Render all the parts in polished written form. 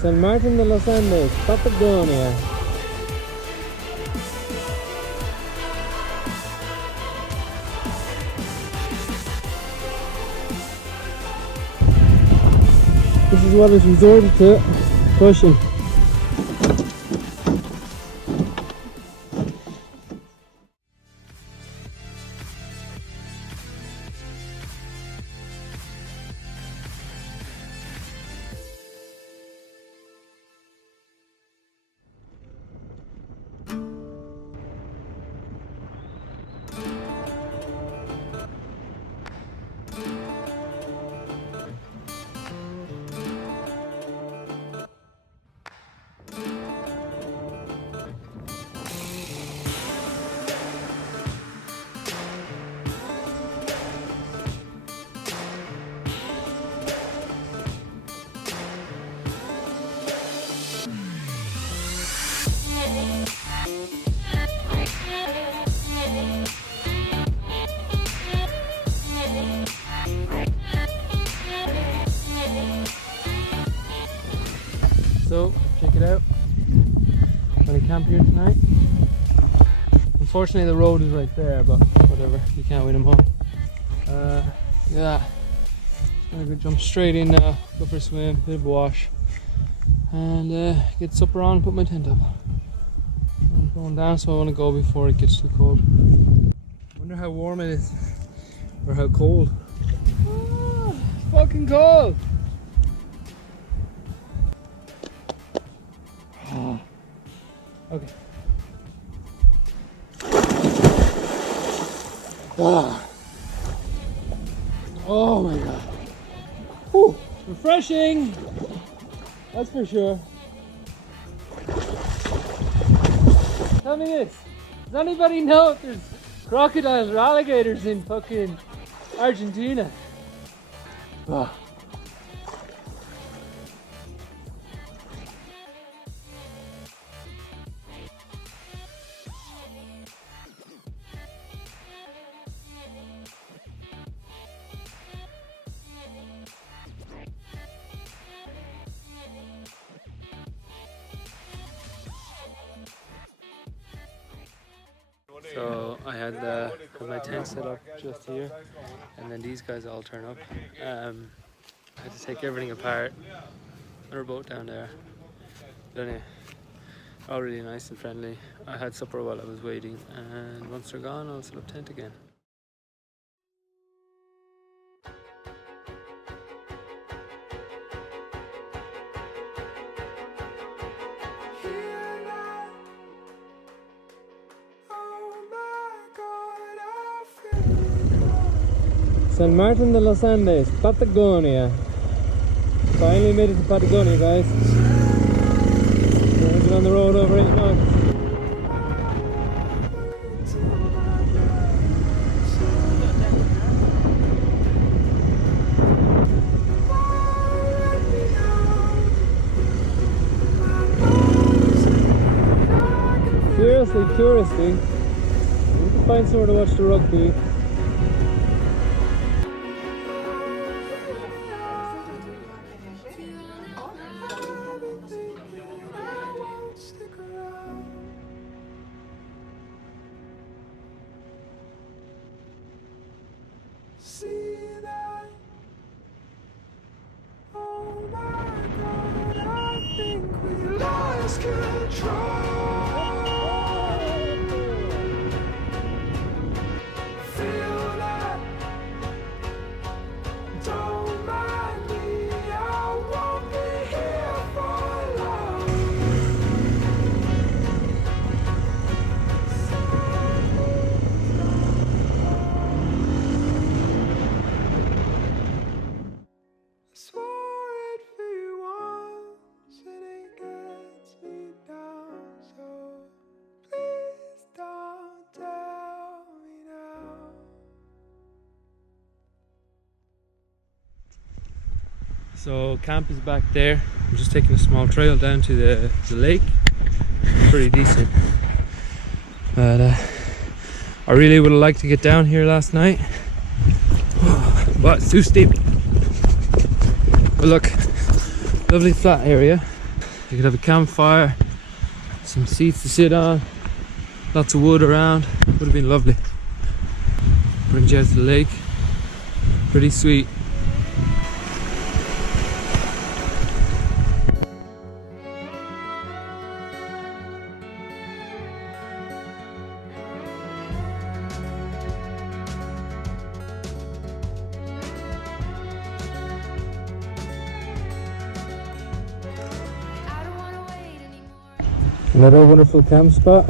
San Martin de los Andes, Patagonia. This is what is resorted to, pushing. So, check it out. Gonna camp here tonight. Unfortunately the road is right there, but whatever, you can't win them all. Yeah, gonna go jump straight in now, go for a swim, bit of a wash, and get supper on and put my tent up. I'm going down, so I want to go before it gets too cold. Wonder how warm it is, or how cold. Ah, it's fucking cold! Okay. Ah. Oh my god. Whew. Refreshing! That's for sure. Tell me this. Does anybody know if there's crocodiles or alligators in fucking Argentina? Ah. So I had my tent set up just here, and then these guys all turn up. I had to take everything apart on our boat down there. But anyway, all really nice and friendly. I had supper while I was waiting, and once they're gone, I'll set up tent again. San Martin de los Andes, Patagonia. Finally made it to Patagonia, guys. We've been on the road over 8 months. Seriously touristy. You can find somewhere to watch the rugby. See that? Oh my God, I think we lost control. Feel that? Don't mind me, I won't be here for long. Swore it for you once, and it gets me down. So please don't tell me now. So camp is back there. I'm just taking a small trail down to the lake. Pretty decent. But I really would have liked to get down here last night, but it's too steep. But look, lovely flat area. You could have a campfire, some seats to sit on, lots of wood around. Would have been lovely. Brings you out to the lake. Pretty sweet. Another wonderful camp spot.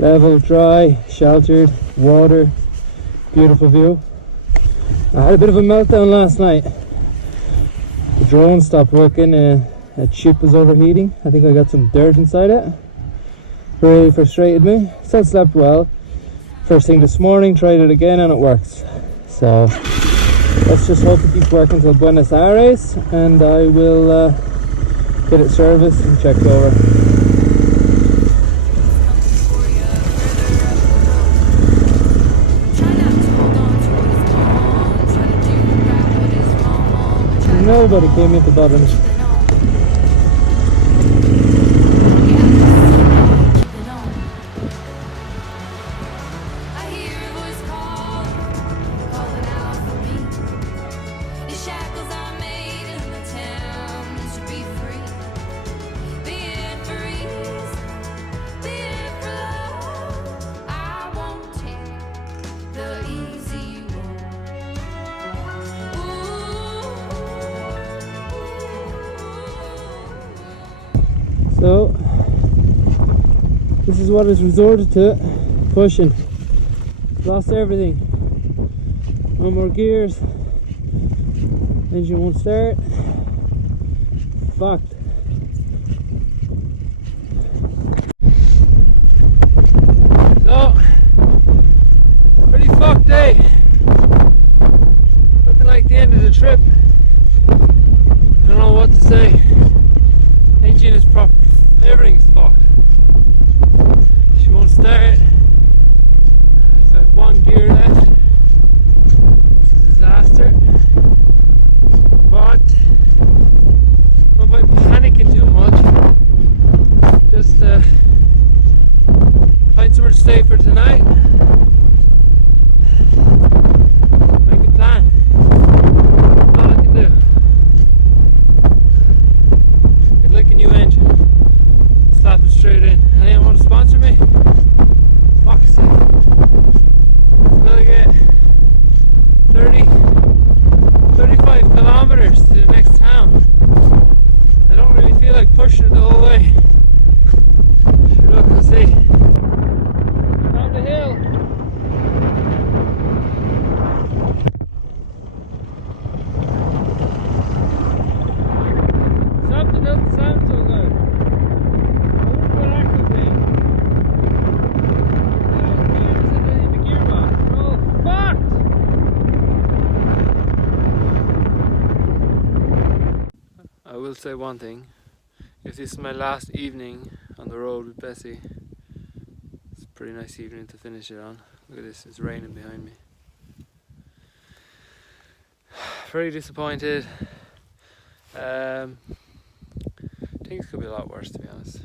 Level, dry, sheltered, water, beautiful view. I had a bit of a meltdown last night. The drone stopped working and a chip was overheating. I think I got some dirt inside it. Really frustrated me. Still slept well. First thing this morning, tried it again and it works. So let's just hope it keeps working till Buenos Aires and I will get it serviced and checked over. Nobody came into bottom. So this is what is resorted to. Pushing. Lost everything. No more gears. Engine won't start. Fucked. So pretty fucked day. Looking like the end of the trip. I don't know what to say. Engine is proper. Everything's fucked. She won't start. There's like one gear left. It's a disaster. But I'm not panicking too much. Just find somewhere to stay for tonight. Make a plan. That's all I can do. Good like a new engine. Slap it straight in. Anyone want to sponsor me? Fuck's sake. Gotta get 35 kilometers to the next town. I don't really feel like pushing it the whole way. Sure, look, we'll see. Down the hill. Something doesn't sound so good. I will say one thing, if this is my last evening on the road with Bessie, it's a pretty nice evening to finish it on. Look at this, it's raining behind me. Very disappointed. Things could be a lot worse, to be honest.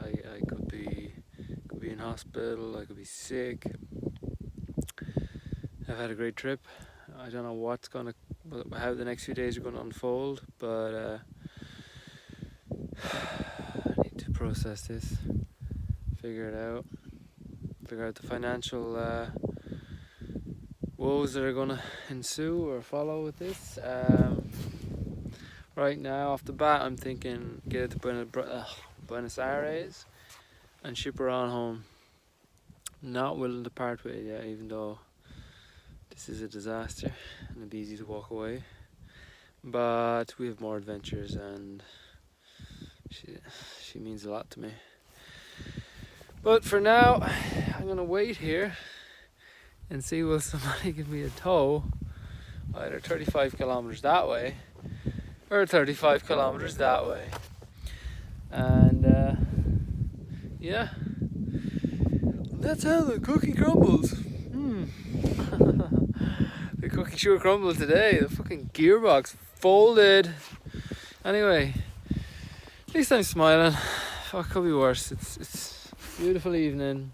I could be in hospital, I could be sick. I've had a great trip. I don't know how the next few days are going to unfold, but I need to process this, figure it out, figure out the financial woes that are going to ensue or follow with this. Right now, off the bat, I'm thinking get it to Buenos Aires and ship her on home. Not willing to part with it yet, even though this is a disaster and it'd be easy to walk away. But we have more adventures and she means a lot to me. But for now, I'm gonna wait here and see will somebody give me a tow either 35 kilometers that way or 35 kilometers that way. And yeah, that's how the cookie crumbles. The cookie sure crumbled today. The fucking gearbox folded. Anyway, At least I'm smiling. What could be worse? It's a beautiful evening.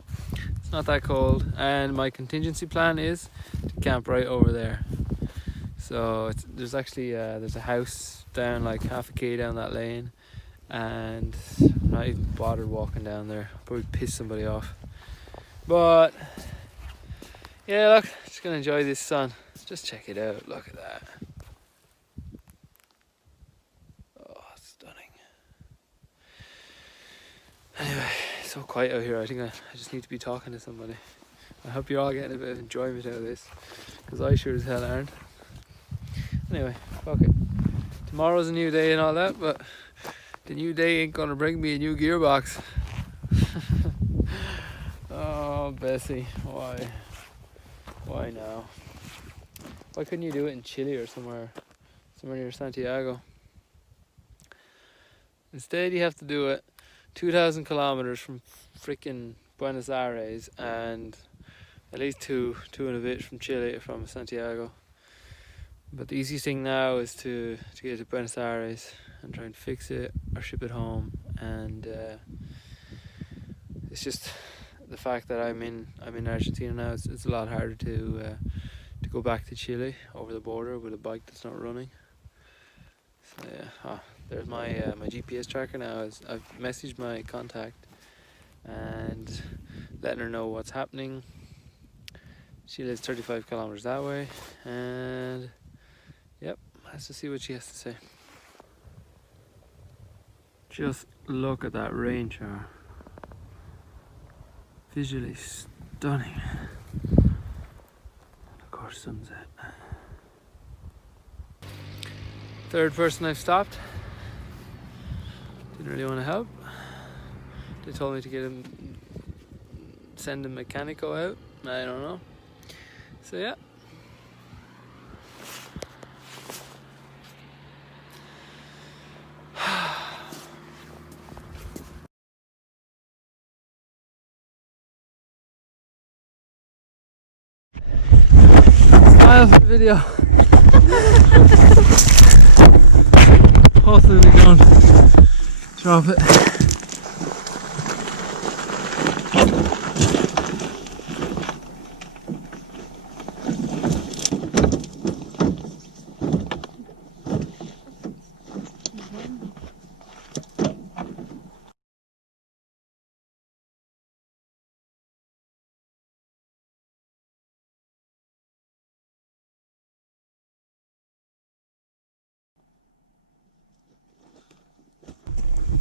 It's not that cold, and my contingency plan is to camp right over there. So there's actually there's a house down like half a k down that lane, and I'm not even bothered walking down there. I'll probably piss somebody off. But yeah, look, just gonna enjoy this sun. Just check it out. Look at that. Oh, stunning. Anyway, it's so quiet out here. I think I just need to be talking to somebody. I hope you're all getting a bit of enjoyment out of this, because I sure as hell aren't. Anyway, fuck it. Tomorrow's a new day and all that, but the new day ain't gonna bring me a new gearbox. Oh, Bessie, why? Why now? Why couldn't you do it in Chile or somewhere near Santiago? Instead, you have to do it 2,000 kilometers from freaking Buenos Aires, and at least two and a bit from Chile, from Santiago. But the easiest thing now is to get to Buenos Aires and try and fix it or ship it home. And it's just the fact that I'm in Argentina now. It's a lot harder to go back to Chile over the border with a bike that's not running. So yeah, there's my my GPS tracker now. I've messaged my contact and letting her know what's happening. She lives 35 kilometers that way, and yep, let's just see what she has to say. Just look at that rain shower. Visually stunning. And of course, sunset. Third person I've stopped. Didn't really want to help. They told me to send a mechanico out. I don't know. So yeah. Smile for the video. Hopefully we don't drop it.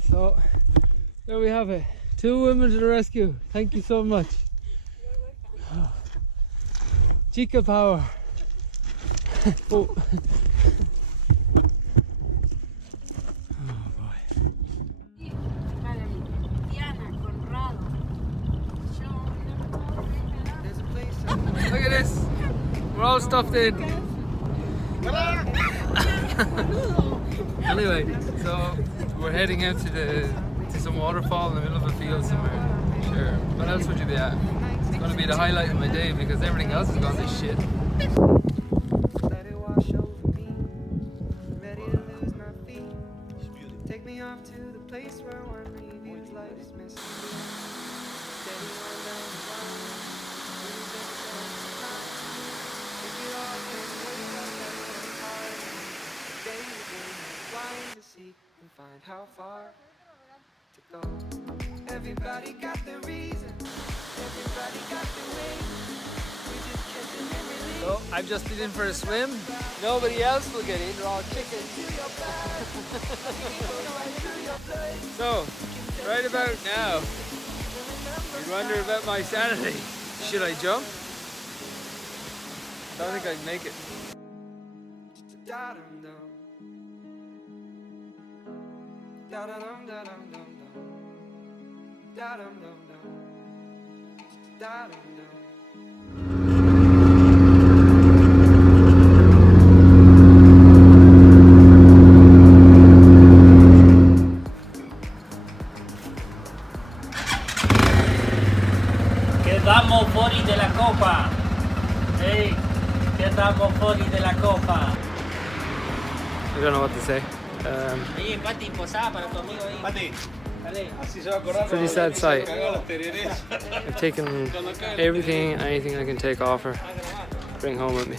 So there we have it. 2 women to the rescue. Thank you so much. Chica power. Oh. Oh boy. Look at this. We're all stuffed in. Anyway, so we're heading out to some waterfall in the middle of a field somewhere. Sure. What else would you be at? It's going to be the highlight of my day because everything else has gone to shit. Let it wash over me. Ready to lose my feet. Take me off to the place where one reviews life's mystery. Steady on down the line. Lose every time. If you all can wake up every hard. Day to day, flying to see and find how far to go. Everybody got their reason. Everybody got their way. We just catching every So I've just been in for a swim. Nobody else will get in. They're all chickens. So right about now, you wonder about my sanity. Should I jump? I don't think I'd make it. Da-dum-dum. Da-dum-dum-dum-dum-dum. Da-dum-dum-dum. Da-dum-dum. Quedamos fuori della Coppa. Hey, quedamos fuori della Coppa. I don't know what to say. Oye, Pati, posada para tu amigo ahí. Pati, Dale. así se va a acordar. Pretty sad sight. Caga las tereres. I've taken everything, anything I can take off her, bring home with me.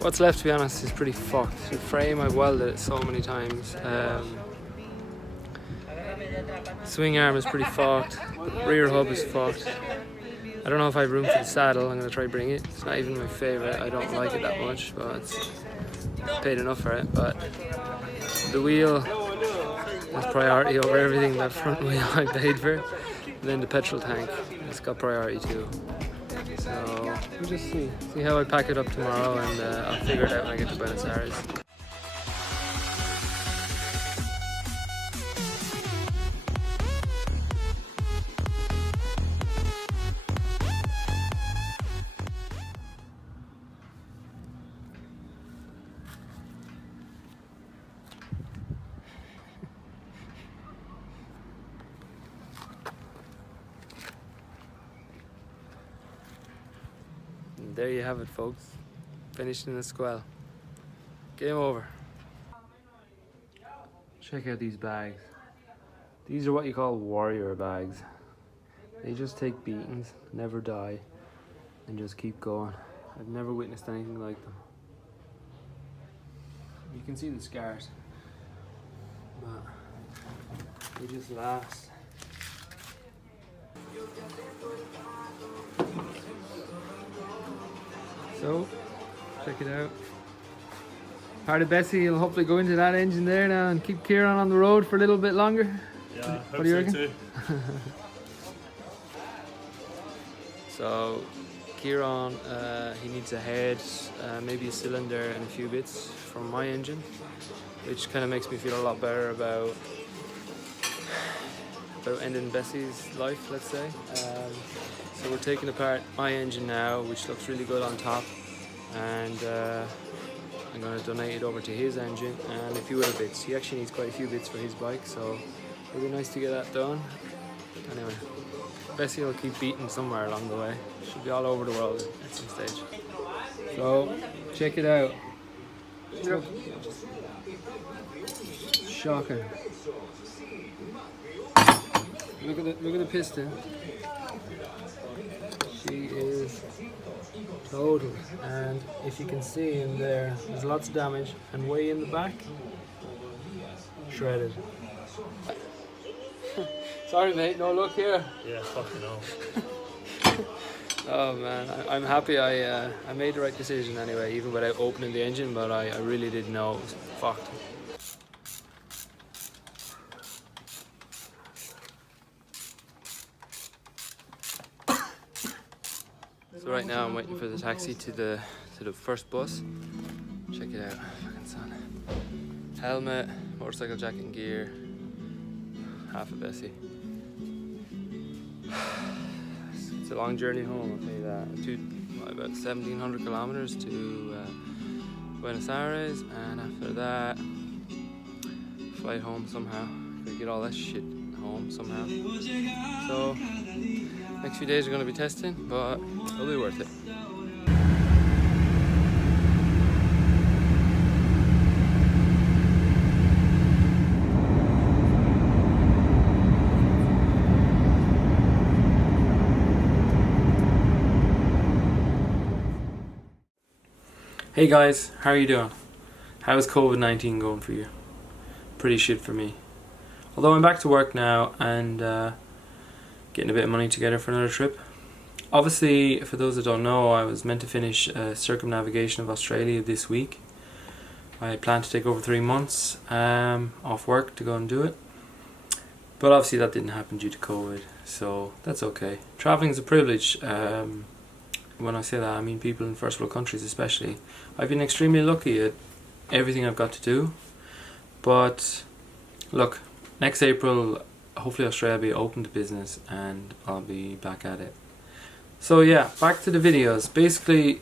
What's left, to be honest, is pretty fucked. The frame, I've welded it so many times. Swing arm is pretty fucked. Rear hub is fucked. I don't know if I have room for the saddle. I'm gonna try bring it. It's not even my favorite. I don't like it that much, but it's paid enough for it. But the wheel is priority over everything. That front wheel I paid for. And then the petrol tank, it's got priority too. So we'll just see how I pack it up tomorrow, and I'll figure it out when I get to Buenos Aires. And there you have it, folks. Finished in a squall. Game over. Check out these bags. These are what you call warrior bags. They just take beatings, never die, and just keep going. I've never witnessed anything like them. You can see the scars, but they just last. So, check it out. Part of Bessie will hopefully go into that engine there now and keep Kieran on the road for a little bit longer. Yeah, What do you reckon? too. So, Kieran, he needs a head, maybe a cylinder and a few bits from my engine, which kind of makes me feel a lot better about ending Bessie's life, let's say. So we're taking apart my engine now, which looks really good on top, and I'm going to donate it over to his engine and a few other bits. He actually needs quite a few bits for his bike, so it'll be nice to get that done. Anyway, Bessie will keep beating somewhere along the way. She'll be all over the world at some stage. So, check it out. Shocking. Look at the piston. She is total, and if you can see in there, there's lots of damage, and way in the back, shredded. Sorry mate, no luck here. Yeah, fucking hell. Oh man, I'm happy I made the right decision anyway, even without opening the engine, but I really did know it was fucked. So right now I'm waiting for the taxi to the first bus. Check it out, fucking sun. Helmet, motorcycle jacket and gear, half a Bessie. It's a long journey home, I'll tell you that. About 1,700 kilometers to Buenos Aires, and after that, flight home somehow. Gotta get all that shit home somehow. So, next few days are gonna be testing, but it'll be worth it. Hey guys, how are you doing? How's COVID-19 going for you? Pretty shit for me. Although I'm back to work now and getting a bit of money together for another trip. Obviously, for those that don't know, I was meant to finish circumnavigation of Australia this week. I planned to take over 3 months off work to go and do it. But obviously that didn't happen due to COVID, so that's okay. Traveling is a privilege. When I say that, I mean people in first world countries especially. I've been extremely lucky at everything I've got to do. But look, next April, hopefully Australia will be open to business and I'll be back at it. So yeah, back to the videos. Basically,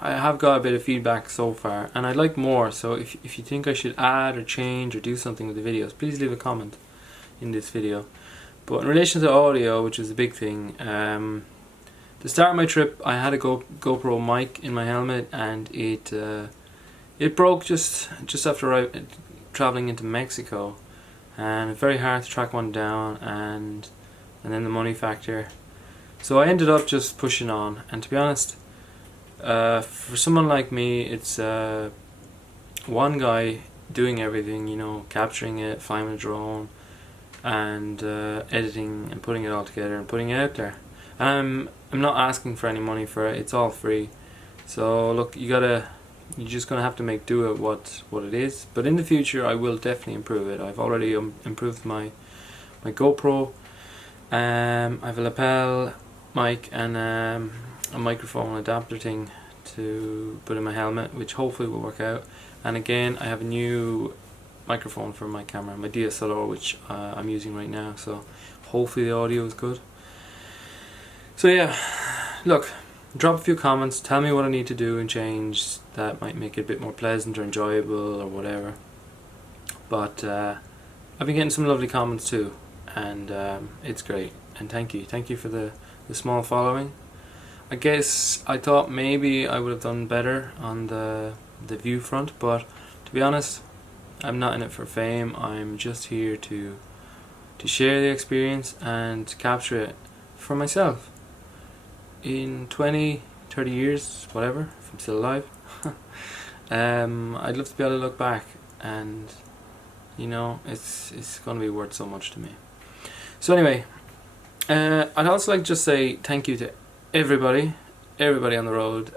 I have got a bit of feedback so far and I'd like more. So if you think I should add or change or do something with the videos, please leave a comment in this video. But in relation to audio, which is a big thing, to start my trip I had a GoPro mic in my helmet and it it broke just after traveling into Mexico, and it's very hard to track one down, and then the money factor. So I ended up just pushing on, and to be honest, for someone like me, it's one guy doing everything, you know, capturing it, flying a drone, and editing and putting it all together and putting it out there. And I'm not asking for any money for it. It's all free. So look, you're just gonna have to make do with what it is. But in the future, I will definitely improve it. I've already improved my GoPro. I have a lapel mic and a microphone adapter thing to put in my helmet, which hopefully will work out. And again, I have a new microphone for my camera, my DSLR, which I'm using right now, so hopefully the audio is good. So yeah, look, drop a few comments, tell me what I need to do and change that might make it a bit more pleasant or enjoyable or whatever. But I've been getting some lovely comments too, and it's great, and thank you for the small following. I guess I thought maybe I would have done better on the view front, but to be honest, I'm not in it for fame. I'm just here to share the experience and capture it for myself. In 20, 30 years, whatever, if I'm still alive, I'd love to be able to look back, and you know, it's going to be worth so much to me. So anyway, I'd also like to just say thank you to everybody on the road,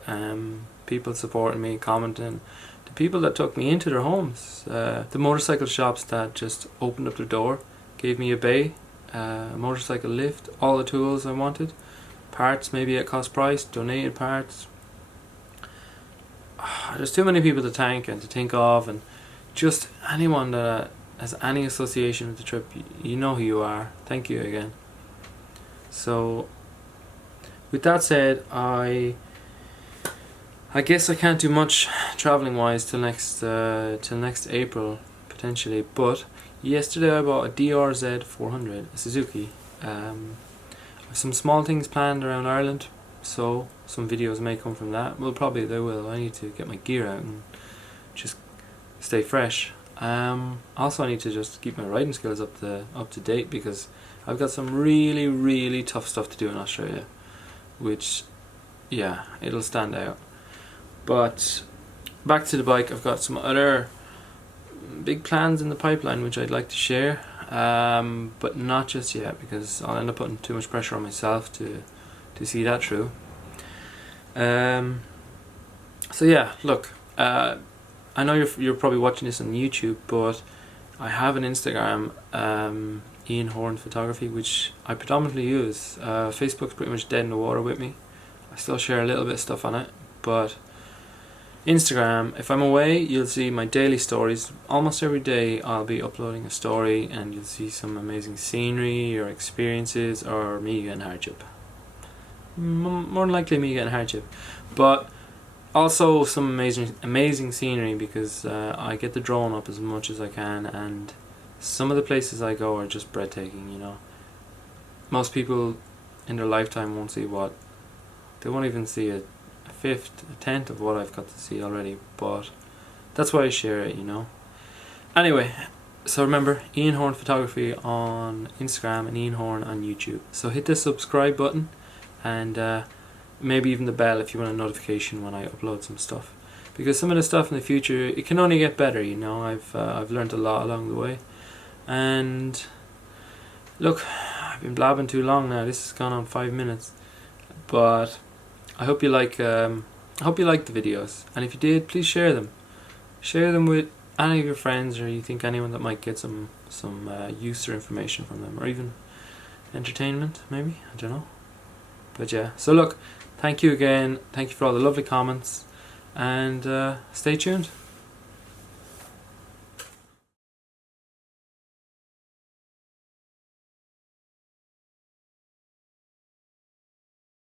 people supporting me, commenting, the people that took me into their homes, the motorcycle shops that just opened up their door, gave me a bay, a motorcycle lift, all the tools I wanted, parts maybe at cost price, donated parts. There's too many people to thank and to think of, and just anyone that has any association with the trip, you know who you are. Thank you again. So with that said, I guess I can't do much traveling wise till next April potentially, but yesterday I bought a DRZ 400, a Suzuki. Some small things planned around Ireland, so some videos may come from that. Well, probably they will. I need to get my gear out and just stay fresh. Also I need to just keep my riding skills up to date, because I've got some really tough stuff to do in Australia, which, yeah, it'll stand out. But back to the bike, I've got some other big plans in the pipeline which I'd like to share, but not just yet, because I'll end up putting too much pressure on myself to see that through. So yeah, look, I know you're probably watching this on YouTube, but I have an Instagram, Ian Horn Photography, which I predominantly use. Facebook's pretty much dead in the water with me. I still share a little bit of stuff on it, but Instagram, if I'm away, you'll see my daily stories. Almost every day I'll be uploading a story, and you'll see some amazing scenery or experiences, or me getting hardship. More than likely me getting hardship, but also some amazing scenery, because I get the drone up as much as I can, and some of the places I go are just breathtaking, you know. Most people in their lifetime won't see what, they won't even see a fifth, a tenth of what I've got to see already, but that's why I share it, you know. Anyway, so remember, Ian Horn Photography on Instagram and Ian Horn on YouTube. So hit the subscribe button, and maybe even the bell if you want a notification when I upload some stuff, because some of the stuff in the future, it can only get better, you know. I've learned a lot along the way, and look, I've been blabbing too long now. This has gone on 5 minutes, but I hope you like the videos, and if you did, please share them with any of your friends, or you think anyone that might get some use or information from them, or even entertainment maybe, I don't know. But yeah, so look, thank you again, thank you for all the lovely comments, and stay tuned.